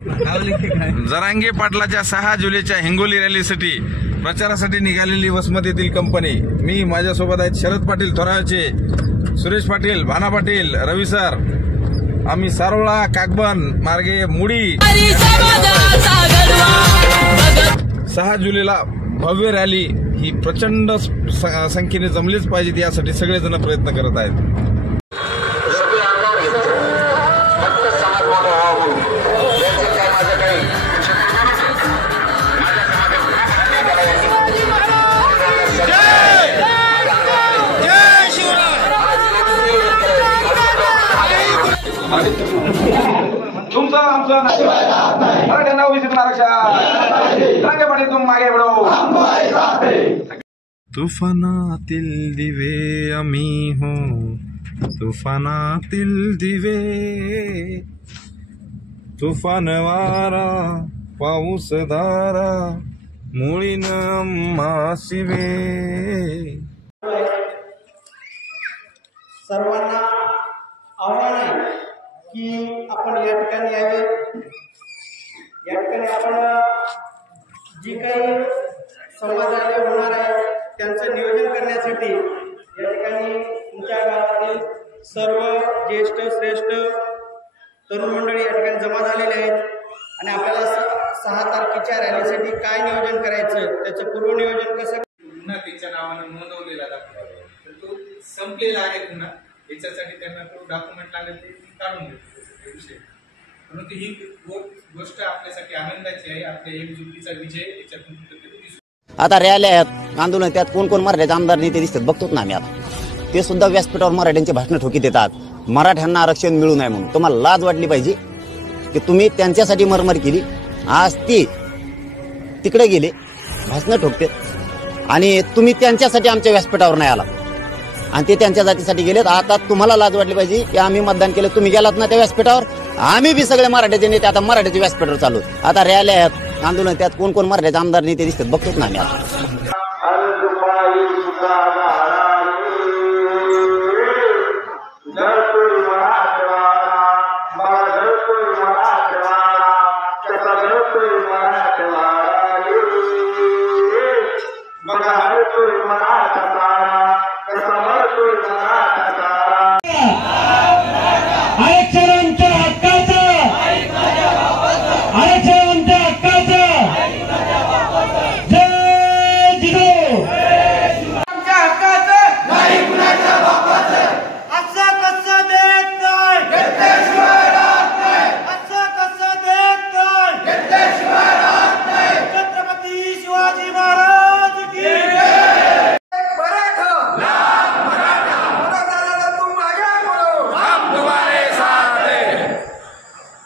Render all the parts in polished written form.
जरांगे पाटलाच्या 6 जुलैच्या हिंगोली रॅलीसाठी प्रचारासाठी निघालेली वसमत कंपनी। मी माझ्यासोबत आहेत शरद पाटील थोराळचे, सुरेश पाटील, भाना पाटील, रवी सर। आम्ही सारोळा काकबन मार्गे मुडी 6 जुलैला भव्य रॅली ही प्रचंड संख्येने जमलीच पाहिजे, यासाठी सगळेजण प्रयत्न करत आहेत। तुमचं आमचं मराठ्यांना ओबीसीतून आरक्षण जरांगे पाटील तुम मागे बढो। तुफानातील दिवे आम्ही हो, तुफानातील दिवे, तुफान वारा पाऊस धारा मुळीन आम्हा शिवे। सर्वांना आव्हान आहे की आपण या ठिकाणी यावे। या ठिकाणी आपण जी काही समाजाला होणार आहे त्यांचं नियोजन करण्यासाठी या ठिकाणी तुमच्या गावातील सर्व ज्येष्ठ श्रेष्ठ तरुण मंडळी या ठिकाणी जमा झालेले आहेत आणि आपल्याला 6 तारखेच्या रॅलीसाठी काय नियोजन करायचं, त्याचं पूर्वनियोजन कसं पुन्हा नावाने नोंदवलेला दाखला तर तो संपलेला आहे। पुन्हा याच्यासाठी त्यांना तो डॉक्युमेंट लागेल ते काढून देतो विषय। परंतु ही गोष्ट आपल्यासाठी आनंदाची आहे। आपल्या एकजुटीचा विजय याच्यातून दिसतो। आता रॅल्या आहेत, आंदोलन, त्यात कोण कोण मराठ्याचे आमदार नेते दिसतात बघतोच ना आम्ही। आता ते सुद्धा व्यासपीठावर मराठ्यांची भाषणं ठोकी देतात, मराठ्यांना आरक्षण मिळू नये म्हणून। तुम्हाला लाज वाटली पाहिजे की तुम्ही त्यांच्यासाठी मरमर केली, आज ते तिकडे गेले भाषणं ठोकते आणि तुम्ही त्यांच्यासाठी आमच्या व्यासपीठावर नाही आला आणि ते त्यांच्या जातीसाठी गेलेत। आता तुम्हाला लाज वाटली पाहिजे की आम्ही मतदान केलं, तुम्ही गेलात ना त्या व्यासपीठावर। आम्ही बी सगळे मराठ्याचे नेते आता मराठ्याच्या व्यासपीठावर चालू। आता रॅल्या आहेत, आंदोलन, त्यात कोण कोण मराठ्याचे आमदार नेते दिसतात बघतोच ना आम्ही। आता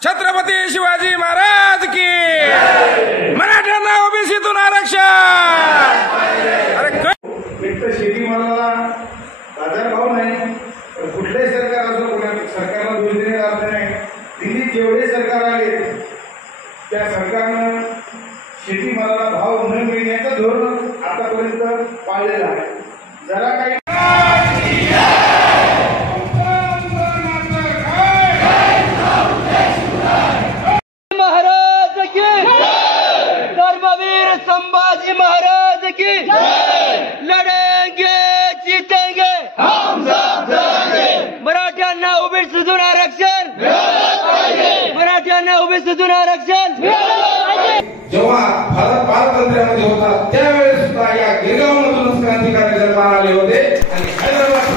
छत्रपती शिवाजी महाराज की, मराठ्यांना ओबीसीतून आरक्षण। एक तर शेतीमालाला बाजारभाव नाही, कुठलंही सरकार असो सरकारला दोष देण्याचा अर्थ नाही। दिल्लीत जेवढे सरकार आले त्या सरकारनं शेतीमालाला भाव न मिळण्याचं धोरण आतापर्यंत पाळलेलं आहे। जरा काही संभाजी महाराज की लढेंगे जीतेंगे हम सब लढेंगे। मराठ्यांना ओबीसीतून आरक्षण, मराठ्यांना ओबीसीतून आरक्षण। जेव्हा भारत पारतंत्र्यामध्ये होता त्यावेळेस सुद्धा या गिरगावमधूनच क्रांतिकारी जन्माला आले होते आणि हैदराबाद